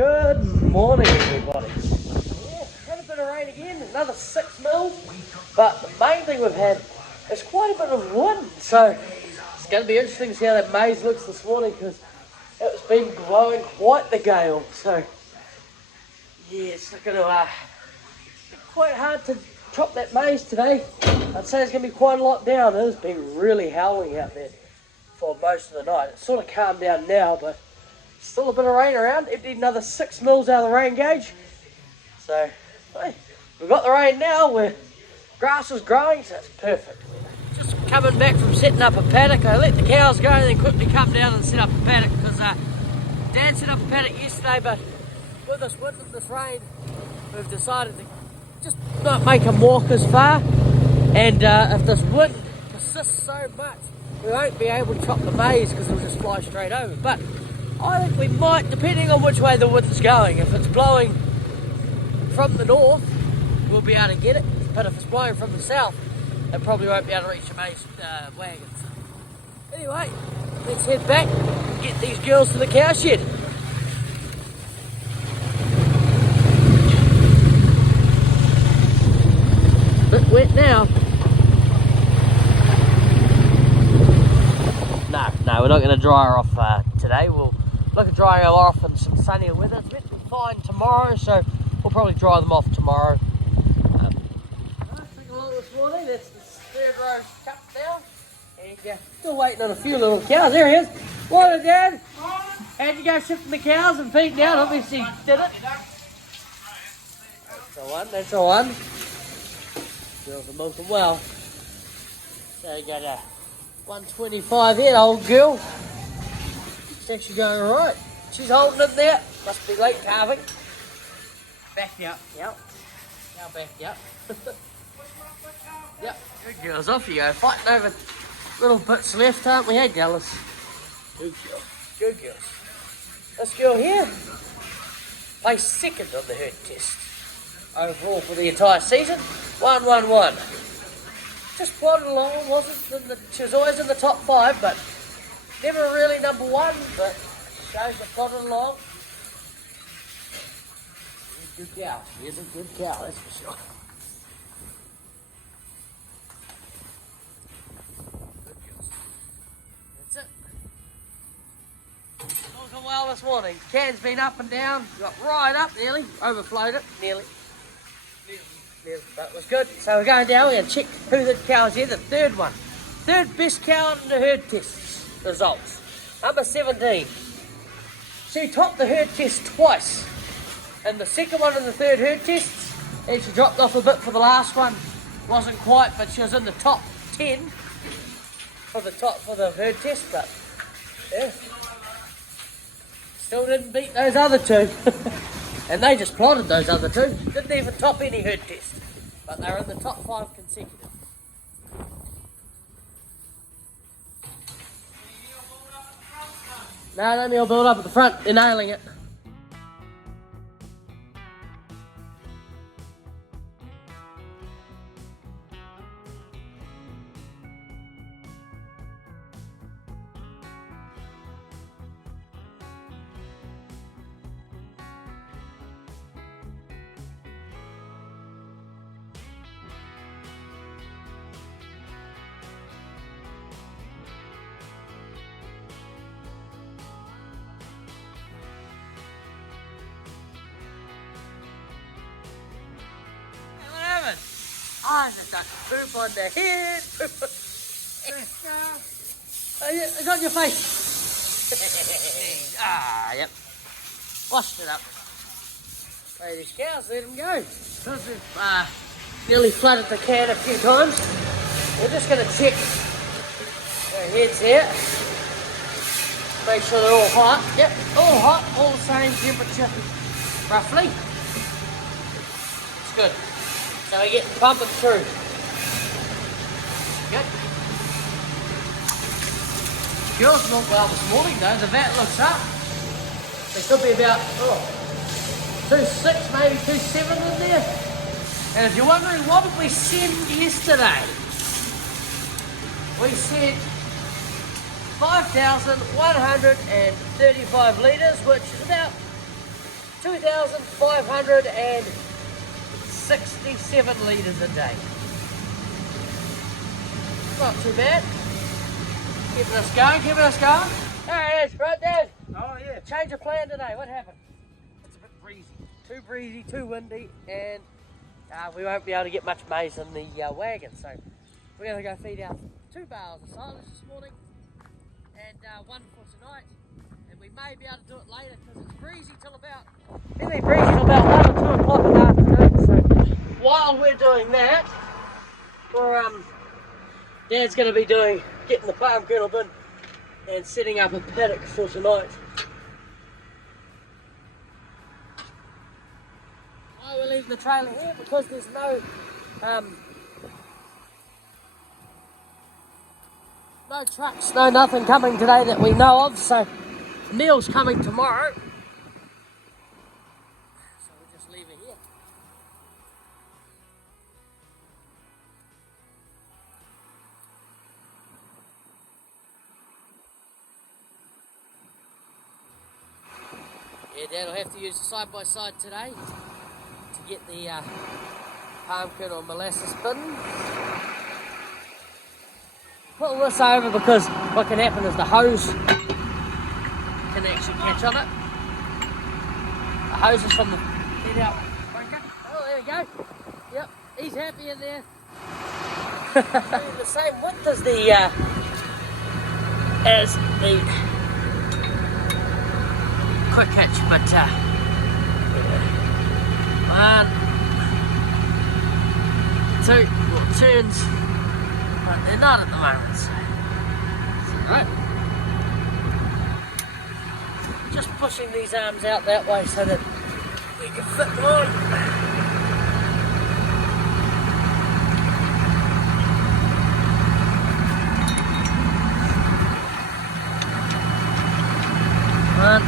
Good morning, everybody. Yeah, had a bit of rain again, another 6 mils, but the main thing we've had is quite a bit of wind, so it's going to be interesting to see how that maize looks this morning because it's been blowing quite the gale. So yeah, it's looking to be quite hard to chop that maize today. I'd say it's going to be quite a lot down. It has been really howling out there for most of the night. It's sort of calmed down now, but still a bit of rain around. Emptied another 6 mils out of the rain gauge. So, hey, we've got the rain now where grass is growing, so it's perfect. Just coming back from setting up a paddock. I let the cows go and then quickly come down and set up a paddock because Dad set up a paddock yesterday, but with this wind and this rain, we've decided to just not make them walk as far. And if this wind persists so much, we won't be able to chop the maize because it'll just fly straight over. But I think we might, depending on which way the wind's going. If it's blowing from the north, we'll be able to get it. But if it's blowing from the south, it probably won't be able to reach the maize wagons. Anyway, let's head back and get these girls to the cow shed. Bit wet now. No, we're not going to dry her off today. We'll look at drying her off in some sunnier weather. It's meant to be fine tomorrow, so we'll probably dry them off tomorrow. Took along this morning. That's the third row cut down. And still waiting on a few little cows. There he is. Morning, Dad. How'd you go shifting the cows and feeding down? Obviously you did it. That's the one. That's the one. Girls are milking well. So you got a 125 head, old girl. It's actually going alright. She's holding it there. Must be late calving. Back you up. Yep. Now back you up. Yep. Good girls. Off you go. Fighting over little bits left, aren't we? Hey, Dallas. Good girl. Good girls. This girl here placed second on the herd test overall for the entire season. 1-1-1. Just plodded along, she was always in the top 5, but never really number 1, but shows that plodded along. She's a good cow. She is a good cow, that's for sure. Good girls. That's it. Looking well this morning. Can's been up and down, got right up nearly, overflowed it, nearly. But it was good. So we're going down, we're going to check who the cow is here, the third one. Third best cow in the herd tests results. Number 17. She topped the herd test twice. And the second one and the third herd tests, and she dropped off a bit for the last one. Wasn't quite, but she was in the top 10 for the herd test, but yeah. Still didn't beat those other two. And they just plotted those other two. Didn't even top any herd test. But they were in the top 5 consecutive. No, don't need to build up at the front. They're nailing it. I just got poop on the head. It's on your face. Yep. Washed it up. Hey, these cows, let them go. Because we've nearly flooded the can a few times. We're just going to check their heads here. Make sure they're all hot. Yep, all hot, all the same temperature, roughly. It's good. So we get pumping through. Good. Girls milk well this morning though. The vat looks up. There could be about 2.6, maybe 2.7 in there. And if you're wondering what did we send yesterday, we sent 5,135 litres, which is about 2,567 litres a day. Not too bad. Keeping us going, keeping us going. There it is, Grandad. Oh yeah. Change of plan today. What happened? It's a bit breezy. Too breezy, too windy, and we won't be able to get much maize in the wagon. So we're going to go feed out 2 bales of silage this morning and 1 for tonight. And we may be able to do it later because it's breezy till about 1 or 2 o'clock in the afternoon. So while we're doing that, Dad's going to be getting the palm kernel bin and setting up a paddock for tonight. Why we're leaving the trailer here? Because there's no trucks, no nothing coming today that we know of, so the meal's coming tomorrow. So we'll just leave it here. Yeah, Dad will have to use the side-by-side today to get the palm kernel molasses bin. Pull this over because what can happen is the hose can actually catch on it. The hose is from the head out breaker. Oh, there we go. Yep, he's happy in there. The same width as the quick hitch, but yeah. 1, 2 turns, but they're not at the moment, so it's alright. Just pushing these arms out that way so that we can fit them on. One,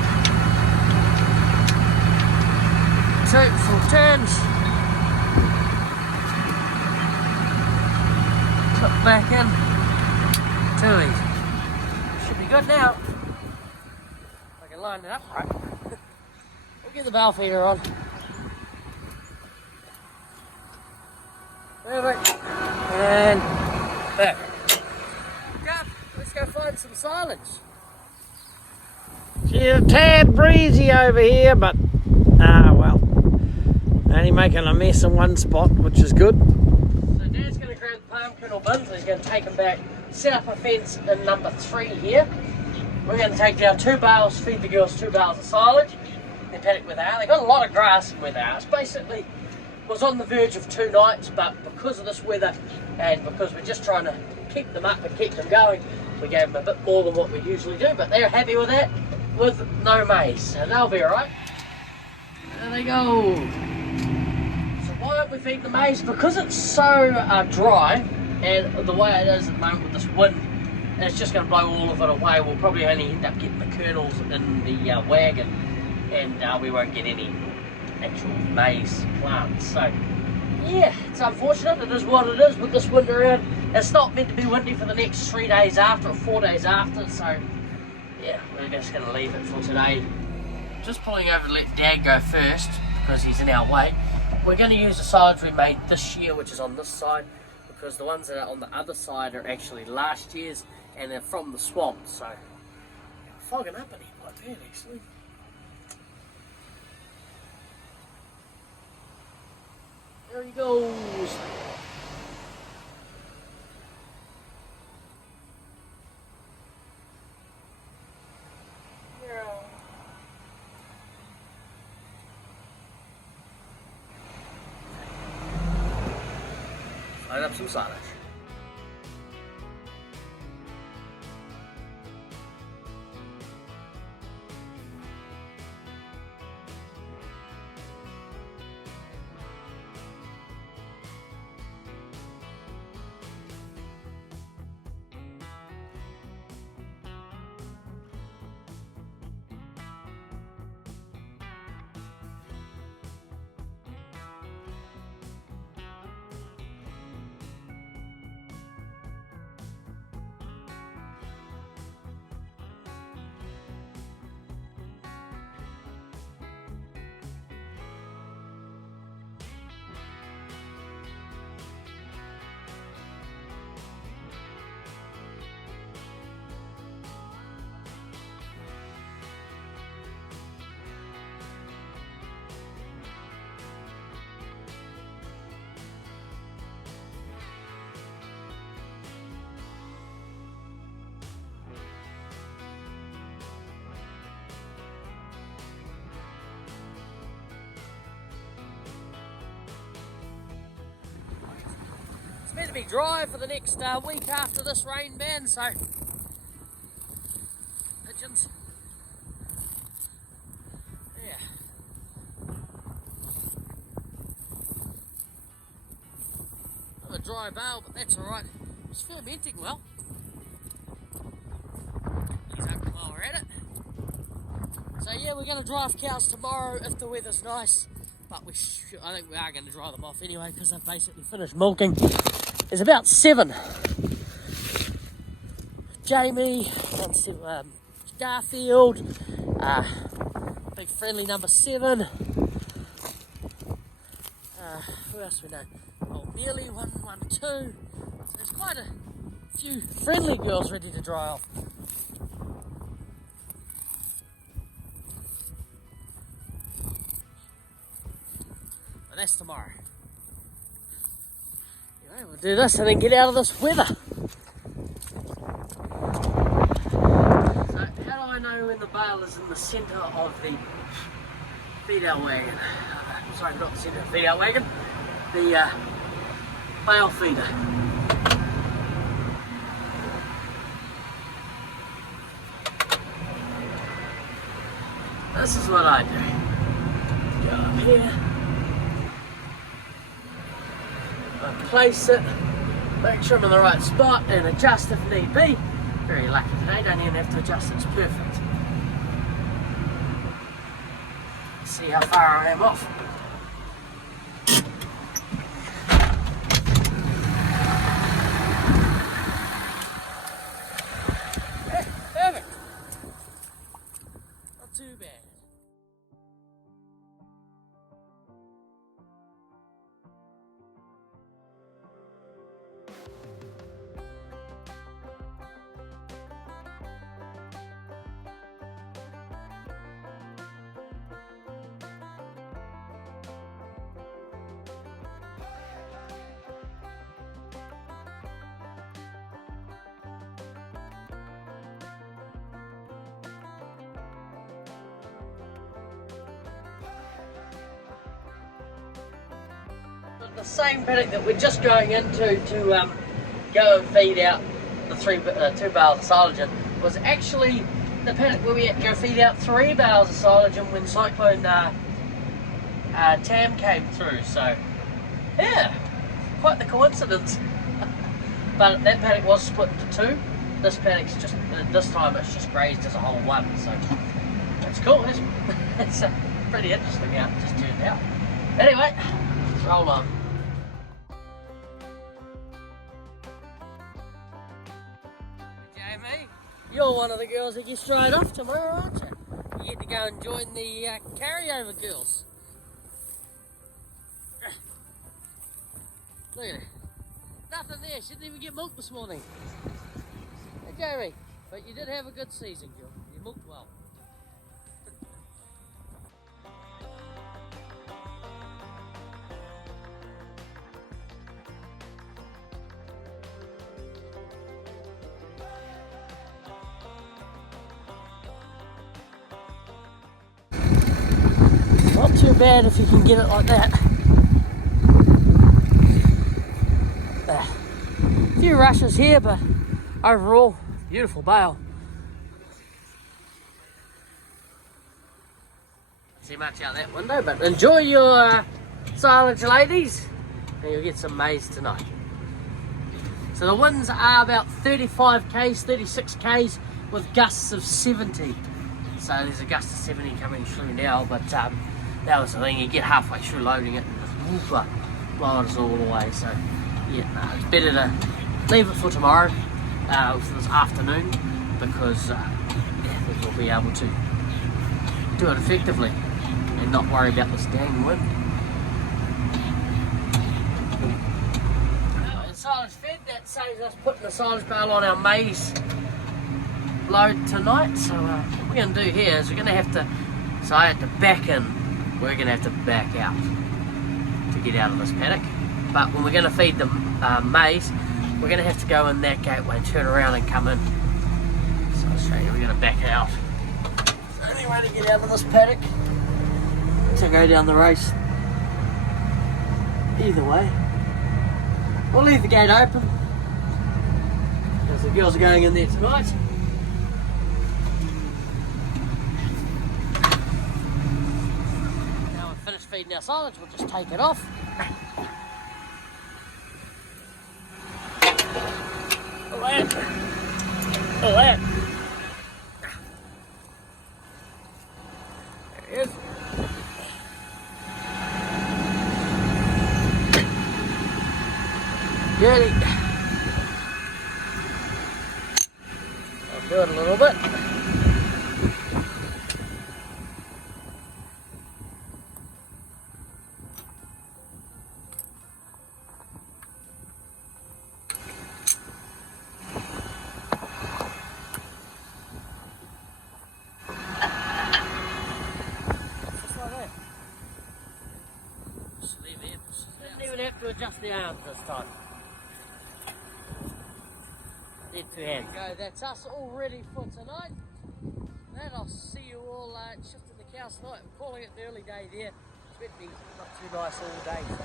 2 full turns. Clip back in. Too easy. Should be good now. If I can line it up right. We'll get the bale feeder on. Perfect. And back. Up. Let's go find some silage. She's a tad breezy over here, but well, only making a mess in one spot, which is good. So Dad's going to grab the palm kernel bins, he's going to take them back, set up a fence in number 3 here. We're going to take down 2 bales, feed the girls 2 bales of silage, and paddock where they are. They've got a lot of grass where they are. It's basically was on the verge of 2 nights, but because of this weather and because we're just trying to keep them up and keep them going, we gave them a bit more than what we usually do, but they're happy with that, with no maize, so they'll be alright. There they go. So why don't we feed the maize? Because it's so dry, and the way it is at the moment with this wind, and it's just going to blow all of it away. We'll probably only end up getting the kernels in the wagon, and we won't get any actual maize plants. So yeah, it's unfortunate. It is what it is with this wind around. It's not meant to be windy for the next 3 days after or 4 days after, so yeah, we're just going to leave it for today. Just pulling over to let Dad go first because he's in our way. We're going to use the silage we made this year, which is on this side, because the ones that are on the other side are actually last year's and they're from the swamp, so fogging up in here quite bad actually. There he goes. Load up some silage. It's meant to be dry for the next week after this rain ban, so pigeons. Yeah. A dry bale, but that's alright. It's fermenting well. He's open while we're at it. So yeah, we're going to dry off cows tomorrow if the weather's nice. But I think we are going to dry them off anyway because they've basically finished milking. There's about 7. Jamie, Garfield, big friendly number 7. Who else we know? Old Nearly, 112. So there's quite a few friendly girls ready to dry off. But that's tomorrow. Anyway, we'll do this and then get out of this weather. So how do I know when the bale is in the centre of the feed-out wagon? Sorry, not the centre of the feed-out wagon. The bale feeder. This is what I do. Go up here. I place it, make sure I'm in the right spot and adjust if need be. Very lucky today, don't even have to adjust, it's perfect. See how far I am off. Perfect. Not too bad. The same paddock that we're just going into to go and feed out the 2 bales of silage in was actually the paddock where we had to go feed out 3 bales of silage in when Cyclone Tam came through. So yeah, quite the coincidence. But that paddock was split into 2. This paddock's just, this time it's just grazed as a whole one. So it's cool. It's pretty interesting how it just turned out. Anyway, roll on. Jamie, you're one of the girls that gets dried off tomorrow, aren't you? You get to go and join the carryover girls. Look at it. Nothing there. She didn't even get milk this morning. Hey Jamie, but you did have a good season, girl. You milked well. Not too bad if you can get it like that. A few rushes here, but overall, beautiful bale. See much out that window, but enjoy your silage, ladies, and you'll get some maize tonight. So the winds are about 35 k's, 36 k's with gusts of 70. So there's a gust of 70 coming through now, but that was the thing, you get halfway through loading it and just woof, blowing us all away. So yeah, no, it's better to leave it for tomorrow, for this afternoon, because yeah, we'll be able to do it effectively and not worry about this dang wind. Silage fed, that saves us putting the silage bale on our maize load tonight. So what we're going to do here is we're going to have to, so I had to back in, we're going to have to back out to get out of this paddock. But when we're going to feed the maize, we're going to have to go in that gateway, turn around and come in. So I'll show you, we're going to back out. The only way to get out of this paddock to go down the race, either way, We'll leave the gate open because the girls are going in there tonight. Now we've finished feeding our silage, we'll just take it off. Look at that. Look at that. There he is. Really, I'll do it a little bit. Just like that. Just leave it. Didn't even have to adjust the arms this time. There you go, that's us all ready for tonight. And I'll see you all shifting the cows tonight. I'm calling it the early day there. It's meant to be not too nice all day, so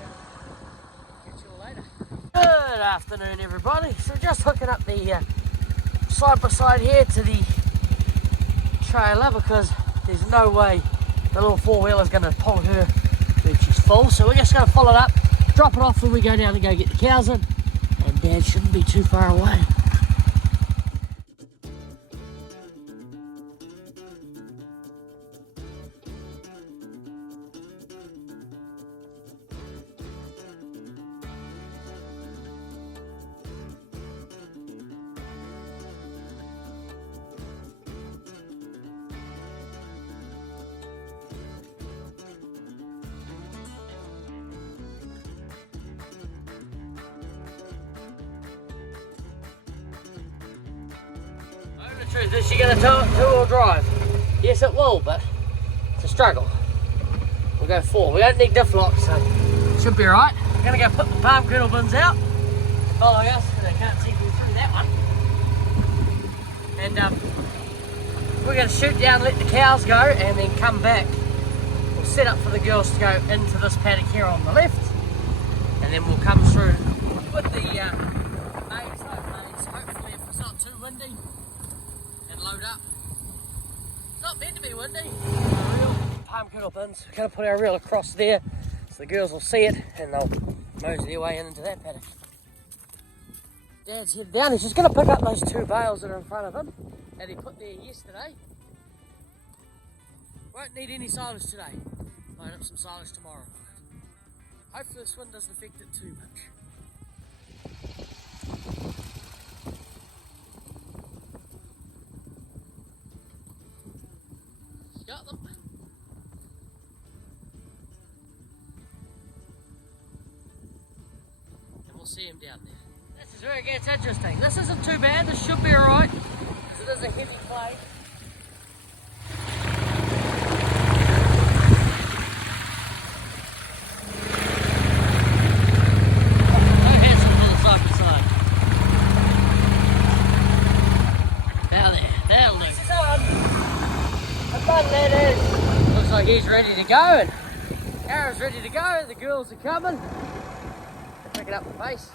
catch you all later. Good afternoon, everybody. So just hooking up the side by side here to the trailer because there's no way the little four-wheeler is going to pull her when she's full. So we're just going to follow it up, drop it off when we go down and go get the cows in. And Dad shouldn't be too far away. The truth is, she going to two-wheel drive. Yes, it will, but it's a struggle. We'll go four. We don't need diff locks, so it should be alright. We're going to go put the palm kernel bins out. Following us, because they can't see through that one. And we're going to shoot down, let the cows go, and then come back. We'll set up for the girls to go into this paddock here on the left, and then we'll come through with the maize, hopefully if it's not too windy. Load up. It's not meant to be windy. Real palm kernel bins. We're going to put our reel across there so the girls will see it and they'll mosey their way into that paddock. Dad's headed down. He's just going to pick up those two bales that are in front of him that he put there yesterday. Won't need any silage today. Load up some silage tomorrow. Hopefully this wind doesn't affect it too much. Got them. And we'll see him down there. This is where it gets interesting. This isn't too bad. This should be alright. Because it is a heavy clay. Looks like he's ready to go and Ara's ready to go, the girls are coming. They're picking up the pace.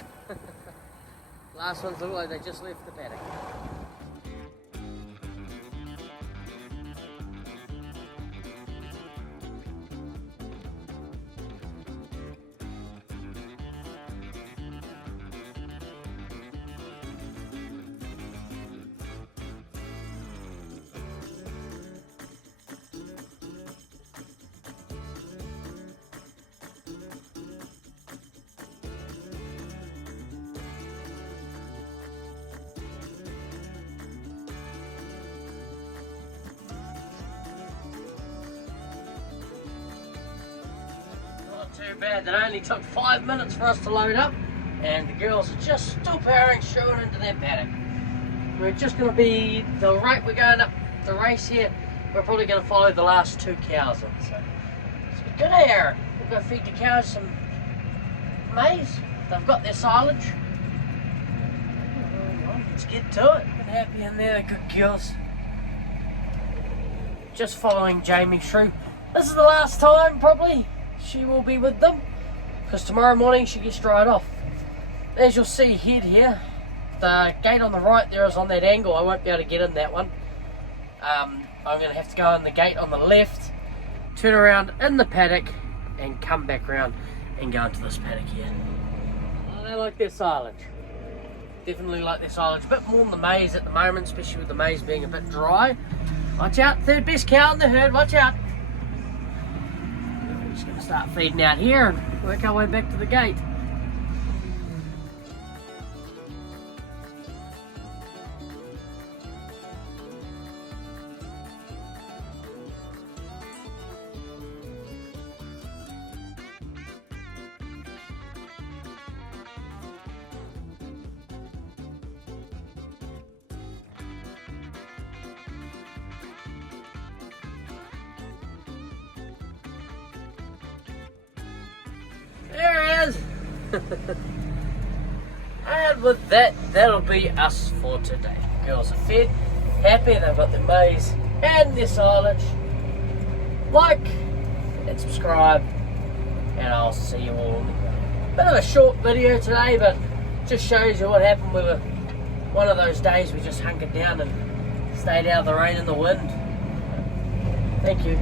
Last ones look like they just left the paddock. Too bad that only took 5 minutes for us to load up and the girls are just still powering showing into their paddock. We're just going to be the rate we're going up the race here, we're probably going to follow the last two cows in. So it's a good area. We'll go feed the cows some maize. They've got their silage. Let's get to it. Been happy in there, good girls. Just following Jamie through. This is the last time probably she will be with them because tomorrow morning she gets dried off. as you'll see head here, the gate on the right there is on that angle. I won't be able to get in that one. I'm going to have to go in the gate on the left, turn around in the paddock, and come back around and go into this paddock here. Oh, they like their silage. Definitely like their silage. A bit more than the maize at the moment, especially with the maize being a bit dry. Watch out, third best cow in the herd, watch out. We're just going to start feeding out here and work our way back to the gate. There it is. And with that, that'll be us for today. Girls are fed, happy, they've got their maize and their silage. Like and subscribe, and I'll see you all in the ground. Bit of a short video today, but just shows you what happened with one of those days we just hunkered down and stayed out of the rain and the wind. Thank you.